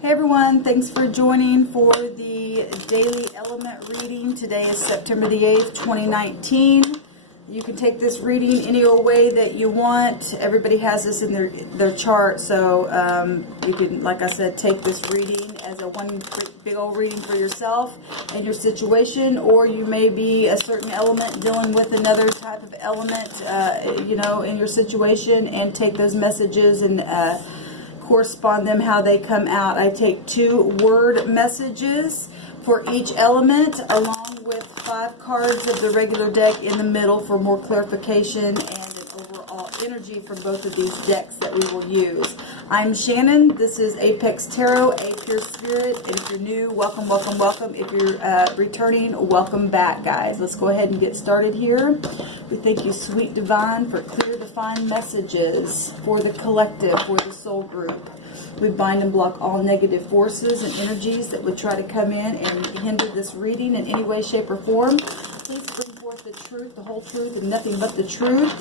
Hey everyone, thanks for joining for the daily element reading. Today is September the 8th, 2019. You can take this reading any old way that you want. Everybody has this in their chart, so you can, like I said, take this reading as a one big old reading for yourself and your situation, or you may be a certain element dealing with another type of element, in your situation, and take those messages and correspond them how they come out. I take 2 word messages for each element, along with 5 cards of the regular deck in the middle for more clarification and an overall energy from both of these decks that we will use. I'm Shannon. This is Apex Tarot, a pure spirit. And if you're new, welcome, welcome, welcome. If you're returning, welcome back, guys. Let's go ahead and get started here. We thank you, Sweet Divine, for clear, defined messages for the collective, for the soul group. We bind and block all negative forces and energies that would try to come in and hinder this reading in any way, shape, or form. Please bring forth the truth, the whole truth, and nothing but the truth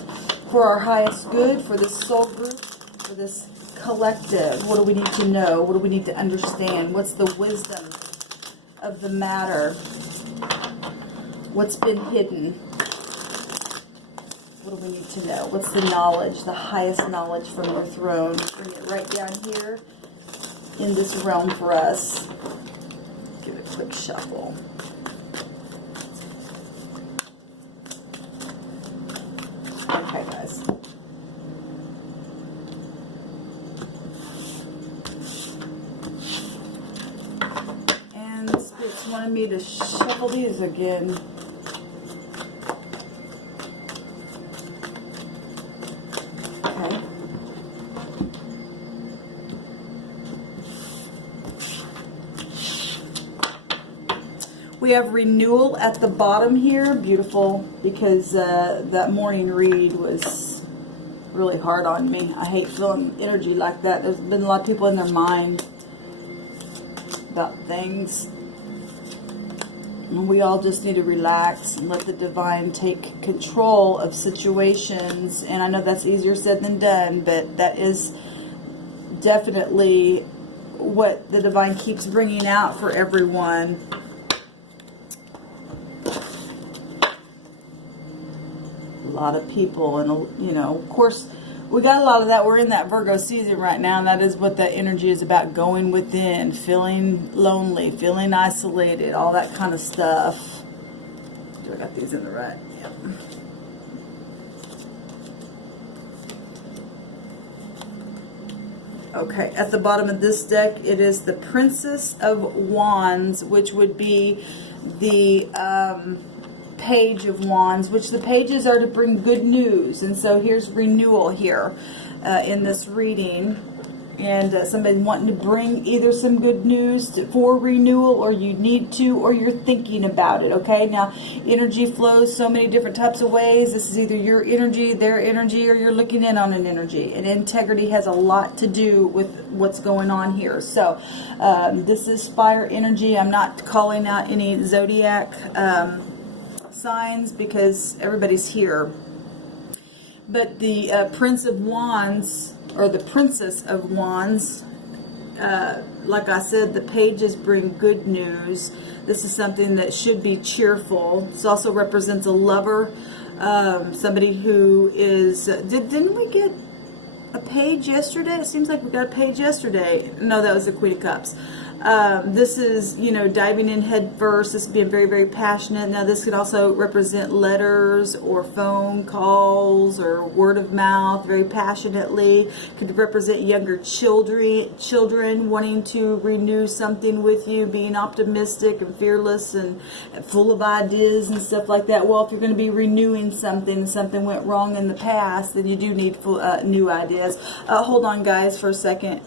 for our highest good, for this soul group, for this collective. What do we need to know? What do we need to understand? What's the wisdom of the matter? What's been hidden? What do we need to know? What's the knowledge, the highest knowledge from your throne? Bring it right down here in this realm for us. Give it a quick shuffle. Okay, guys. And Spirits wanted me to shuffle these again. We have renewal at the bottom here. Beautiful, because that morning read was really hard on me. I hate feeling energy like that. There's been a lot of people in their mind about things. And we all just need to relax and let the divine take control of situations. And I know that's easier said than done, but that is definitely what the divine keeps bringing out for everyone. A lot of people, and of course we got a lot of that. We're in that Virgo season right now, and that is what that energy is about: going within, feeling lonely, feeling isolated, all that kind of stuff. Do I got these in the right? Yep. Okay, at the bottom of this deck, it is the Princess of Wands, which would be the Page of Wands, which the pages are to bring good news. And so here's renewal here in this reading, and somebody wanting to bring either some good news for renewal, or you need to, or you're thinking about it. Okay, now energy flows so many different types of ways. This is either your energy, their energy, or you're looking in on an energy, and integrity has a lot to do with what's going on here. So this is fire energy. I'm not calling out any zodiac signs because everybody's here, but the Prince of Wands, or the Princess of Wands, like I said, the pages bring good news. This is something that should be cheerful. This also represents a lover, somebody who is didn't we get a page yesterday? It seems like we got a page yesterday. No, that was the Queen of Cups. This is, diving in head first. This is being very, very passionate. Now, this could also represent letters or phone calls or word of mouth, very passionately. Could represent younger children wanting to renew something with you, being optimistic and fearless and full of ideas and stuff like that. Well, if you're going to be renewing something went wrong in the past, then you do need new ideas. Hold on, guys, for a second.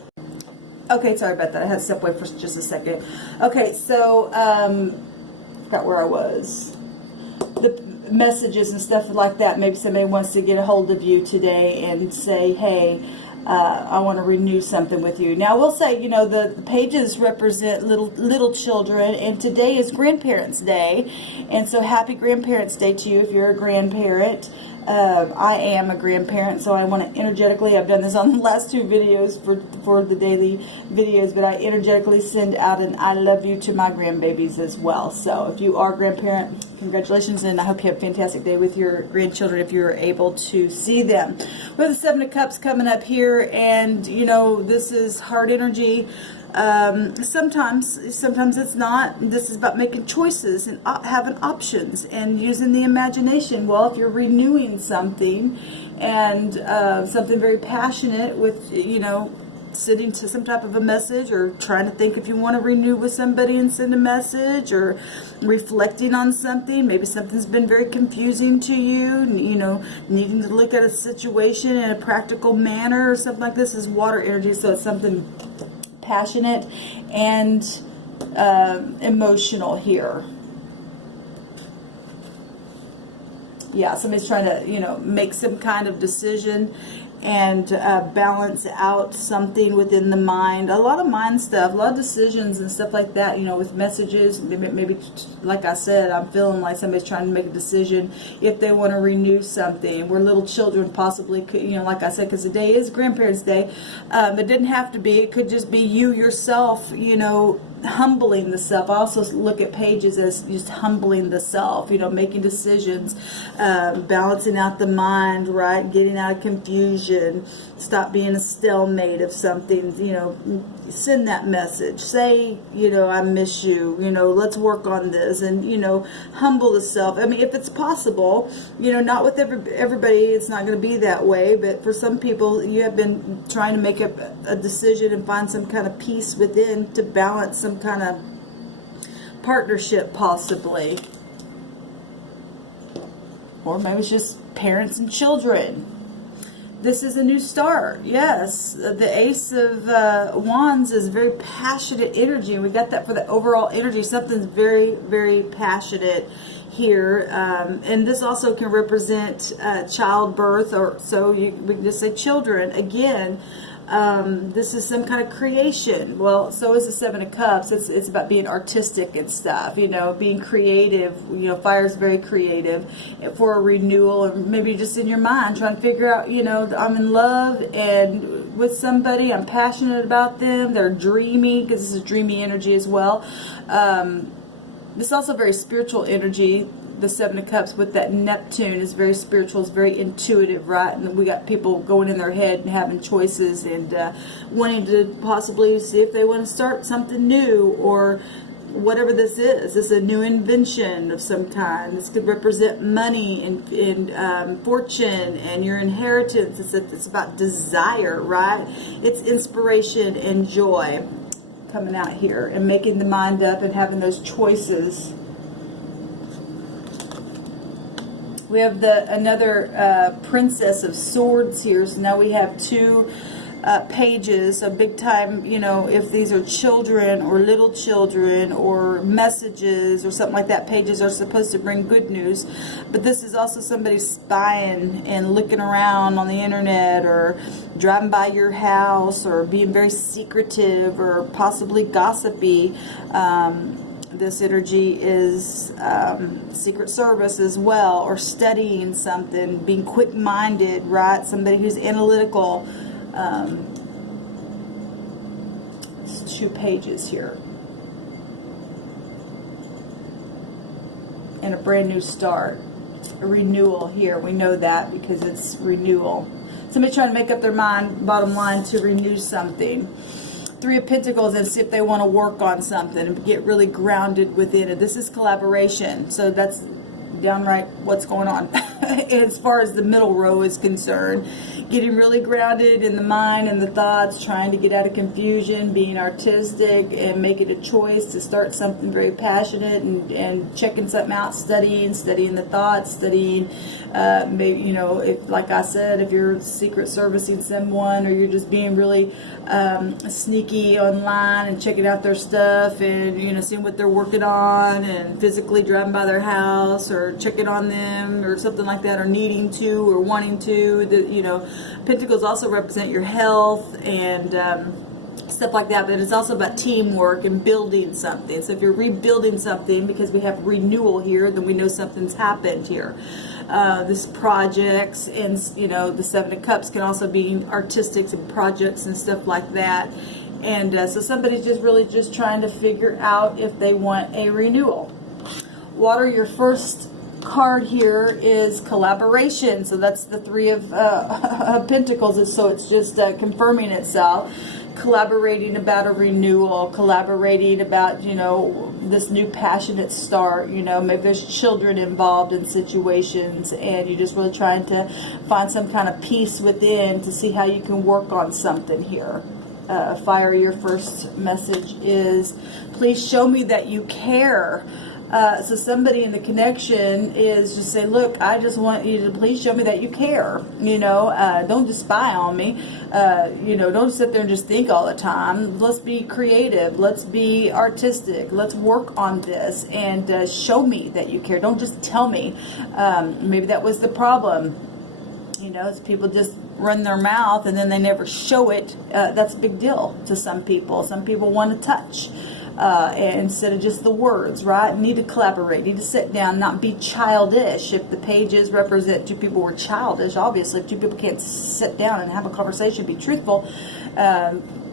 Okay, sorry about that. I had to step away for just a second. Okay, so, forgot where I was. The messages and stuff like that. Maybe somebody wants to get a hold of you today and say, hey, I want to renew something with you. Now, we'll say, the pages represent little children, and today is Grandparents' Day. And so happy Grandparents' Day to you if you're a grandparent. I am a grandparent, so I want to energetically, I've done this on the last 2 videos for the daily videos, but I energetically send out an I love you to my grandbabies as well. So if you are a grandparent, congratulations, and I hope you have a fantastic day with your grandchildren if you're able to see them. We have the 7 of Cups coming up here, and you know, this is hard energy. Sometimes it's not. This is about making choices and having options and using the imagination. Well, if you're renewing something and something very passionate with, you know, sitting to some type of a message, or trying to think if you want to renew with somebody and send a message, or reflecting on something, maybe something's been very confusing to you, you know, needing to look at a situation in a practical manner or something like this, is water energy. So it's something passionate and emotional here. Yeah, somebody's trying to, you know, make some kind of decision and balance out something within the mind. A lot of mind stuff, a lot of decisions and stuff like that, you know, with messages. Maybe like I said, I'm feeling like somebody's trying to make a decision if they want to renew something. Where little children possibly could, you know, like I said, because the day is Grandparents' Day. It didn't have to be. It could just be you yourself, you know, humbling the self. I also look at pages as just humbling the self, you know, making decisions, balancing out the mind, right? Getting out of confusion, stop being a stalemate of something, you know, send that message, say, you know, I miss you, you know, let's work on this, and, you know, humble the self. I mean, if it's possible, you know, not with everybody, it's not going to be that way, but for some people, you have been trying to make a decision and find some kind of peace within to balance some kind of partnership, possibly. Or maybe it's just parents and children. This is a new start. Yes, the Ace of Wands is very passionate energy, and we got that for the overall energy. Something's very, very passionate here, and this also can represent childbirth, or so we can just say children again. This is some kind of creation. Well, so is the 7 of Cups. It's about being artistic and stuff, you know, being creative. You know, fire is very creative for a renewal, or maybe just in your mind trying to figure out, you know, I'm in love and with somebody, I'm passionate about them, they're dreamy, because this is dreamy energy as well. This is also very spiritual energy. The 7 of Cups with that Neptune is very spiritual, it's very intuitive, right? And we got people going in their head and having choices and wanting to possibly see if they want to start something new, or whatever this is. This is a new invention of some kind. This could represent money and fortune and your inheritance. It's about desire, right? It's inspiration and joy coming out here, and making the mind up and having those choices. We have another Princess of Swords here. So now we have 2 pages, a big time, you know, if these are children or little children or messages or something like that. Pages are supposed to bring good news. But this is also somebody spying and looking around on the internet, or driving by your house, or being very secretive or possibly gossipy. This energy is Secret Service as well, or studying something, being quick-minded, right? Somebody who's analytical. It's 2 pages here. And a brand new start. A renewal here. We know that because it's renewal. Somebody trying to make up their mind, bottom line, to renew something. 3 of Pentacles, and see if they want to work on something and get really grounded within it. This is collaboration, so that's downright what's going on as far as the middle row is concerned. Getting really grounded in the mind and the thoughts, trying to get out of confusion, being artistic, and making a choice to start something very passionate, and checking something out, studying the thoughts, studying, maybe, you know, if, like I said, if you're secret servicing someone, or you're just being really sneaky online and checking out their stuff, and, you know, seeing what they're working on, and physically driving by their house, or checking on them, or something like that, or needing to, or wanting to, you know. Pentacles also represent your health and stuff like that, but it's also about teamwork and building something. So if you're rebuilding something, because we have renewal here, then we know something's happened here. this projects, and you know, the Seven of Cups can also be artistics and projects and stuff like that. And so somebody's just really just trying to figure out if they want a renewal. Water, your first card here is collaboration. So that's the Three of Pentacles. So it's just confirming itself. Collaborating about a renewal, collaborating about, you know, this new passionate start. You know, maybe there's children involved in situations, and you're just really trying to find some kind of peace within to see how you can work on something here. Fire, your first message is, please show me that you care. So somebody in the connection is just saying, look, I just want you to please show me that you care. You know, don't just spy on me. You know, don't sit there and just think all the time. Let's be creative. Let's be artistic. Let's work on this and show me that you care. Don't just tell me. Maybe that was the problem. You know, it's people just run their mouth and then they never show it. That's a big deal to some people. Some people want to touch. Instead of just the words, right? Need to collaborate, need to sit down, not be childish. If the pages represent two people who are childish, obviously, if two people can't sit down and have a conversation, be truthful,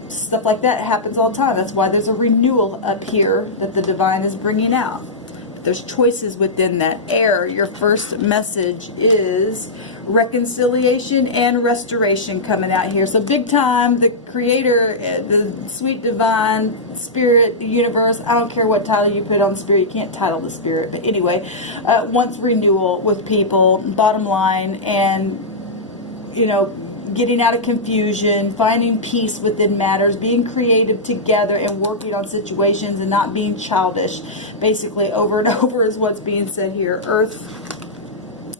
stuff like that happens all the time. That's why there's a renewal up here that the divine is bringing out. But there's choices within that. Air, your first message is reconciliation and restoration coming out here. So big time, the creator, the sweet divine spirit, the universe, I don't care what title you put on spirit, you can't title the spirit, but anyway, wants renewal with people, bottom line, and, you know, getting out of confusion, finding peace within matters, being creative together and working on situations and not being childish, basically over and over is what's being said here. Earth,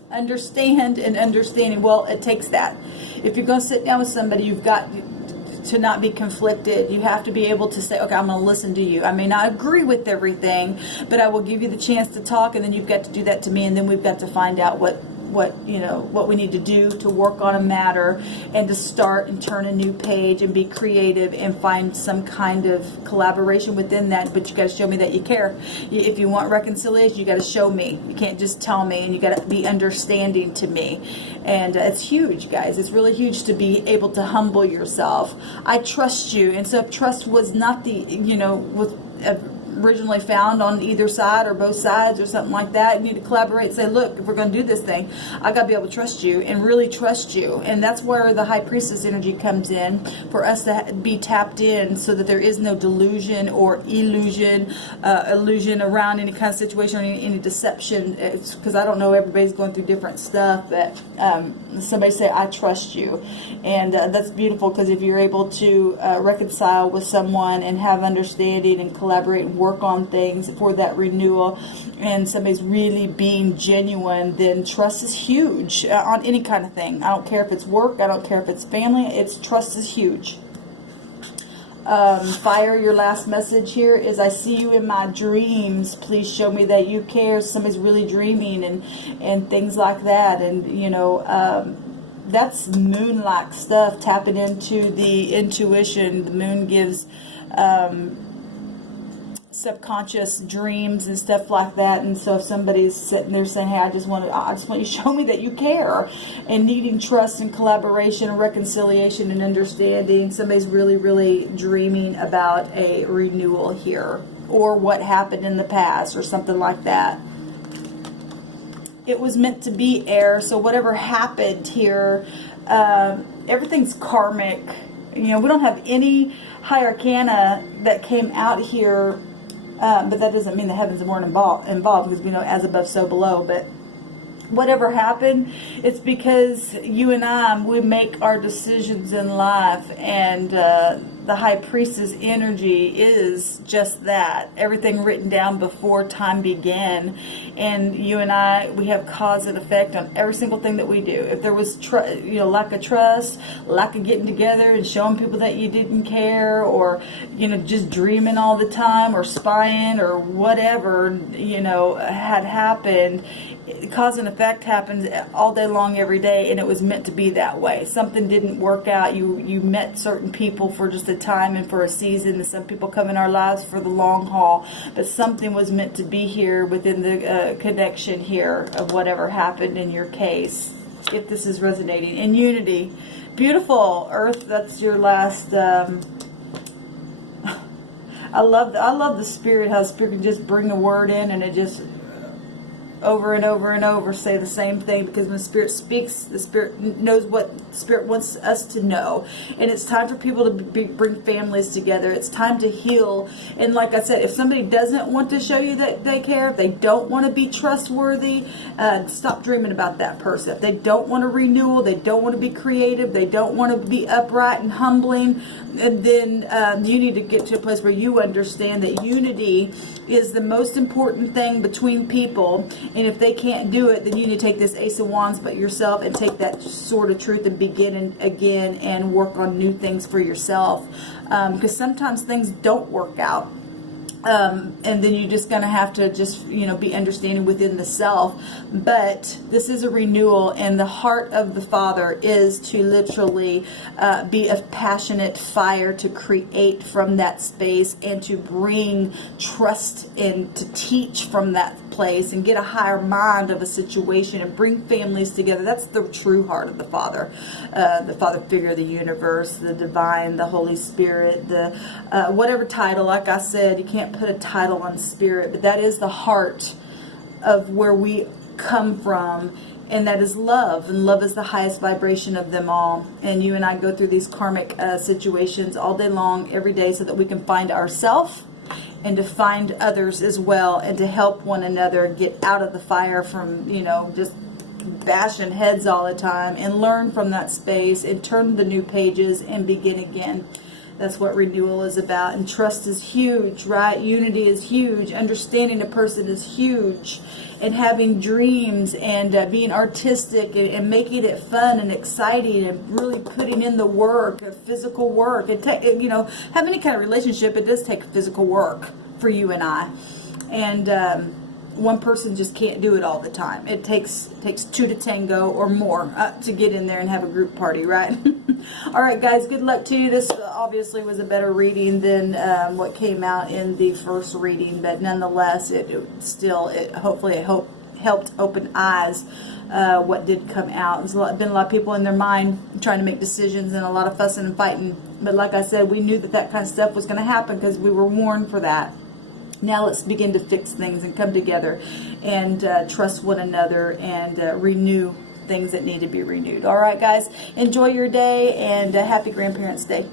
understand and understanding. Well, it takes that. If you're going to sit down with somebody, you've got to not be conflicted. You have to be able to say, okay, I'm going to listen to you. I may not agree with everything, but I will give you the chance to talk, and then you've got to do that to me, and then we've got to find out what you know, what we need to do to work on a matter and to start and turn a new page and be creative and find some kind of collaboration within that. But you got to show me that you care. If you want reconciliation, you got to show me. You can't just tell me, and you got to be understanding to me. And it's huge, guys. It's really huge to be able to humble yourself. I trust you. And so if trust was not the, you know, was originally found on either side or both sides or something like that, you need to collaborate and say, look, if we're going to do this thing, I got to be able to trust you and really trust you. And that's where the high priestess energy comes in, for us to be tapped in so that there is no delusion or illusion around any kind of situation or any deception. It's because I don't know, everybody's going through different stuff, but somebody say, I trust you. And that's beautiful, because if you're able to reconcile with someone and have understanding and collaborate and work on things for that renewal, and somebody's really being genuine, then trust is huge on any kind of thing. I don't care if it's work, I don't care if it's family, trust is huge. Fire, your last message here is, I see you in my dreams. Please show me that you care. Somebody's really dreaming and things like that. And, you know, that's moon-like stuff, tapping into the intuition. The moon gives subconscious dreams and stuff like that. And so if somebody's sitting there saying, hey, I just want you to show me that you care, and needing trust and collaboration and reconciliation and understanding, somebody's really, really dreaming about a renewal here, or what happened in the past or something like that. It was meant to be, air. So whatever happened here, everything's karmic. You know, we don't have any high arcana that came out here. But that doesn't mean the heavens weren't involved, because we know as above, so below. But whatever happened, it's because you and I, we make our decisions in life, and the high priestess energy is just that. Everything written down before time began, and you and I, we have cause and effect on every single thing that we do. If there was lack of trust, lack of getting together and showing people that you didn't care, or just dreaming all the time, or spying, or whatever had happened, cause and effect happens all day long, every day, and it was meant to be that way. Something didn't work out. You met certain people for just a time and for a season, and some people come in our lives for the long haul, but something was meant to be here within the connection here of whatever happened in your case, if this is resonating. In unity, beautiful Earth, that's your last. I love the Spirit, how the Spirit can just bring a word in and it just over and over and over say the same thing, because when the Spirit speaks, the Spirit knows what the Spirit wants us to know. And it's time for people to bring families together. It's time to heal. And like I said, if somebody doesn't want to show you that they care, if they don't want to be trustworthy, stop dreaming about that person. If they don't want a renewal, they don't want to be creative, they don't want to be upright and humbling, and then you need to get to a place where you understand that unity is the most important thing between people. And if they can't do it, then you need to take this Ace of Wands but yourself and take that sword of truth and begin again and work on new things for yourself. Because sometimes things don't work out. And then you're just going to have to just, be understanding within the self. But this is a renewal, and the heart of the Father is to literally be a passionate fire to create from that space and to bring trust and to teach from that place and get a higher mind of a situation and bring families together. That's the true heart of the Father figure, the universe, the divine, the Holy Spirit, the whatever title. Like I said, you can't put a title on Spirit, but that is the heart of where we come from, and that is love, and love is the highest vibration of them all. And you and I go through these karmic situations all day long, every day, so that we can find ourselves and to find others as well, and to help one another get out of the fire from, just bashing heads all the time, and learn from that space and turn the new pages and begin again. That's what renewal is about. And trust is huge, right? Unity is huge. Understanding a person is huge. And having dreams and being artistic and making it fun and exciting and really putting in the work, physical work. Have any kind of relationship, it does take physical work for you and I. And one person just can't do it all the time. It takes two to tango or more to get in there and have a group party, right? All right, guys, good luck to you. This obviously was a better reading than what came out in the first reading, but nonetheless, it hopefully helped open eyes what did come out. There's been a lot of people in their mind trying to make decisions and a lot of fussing and fighting. But like I said, we knew that kind of stuff was going to happen because we were warned for that. Now let's begin to fix things and come together and trust one another and renew things that need to be renewed. All right, guys, enjoy your day, and happy Grandparents' Day.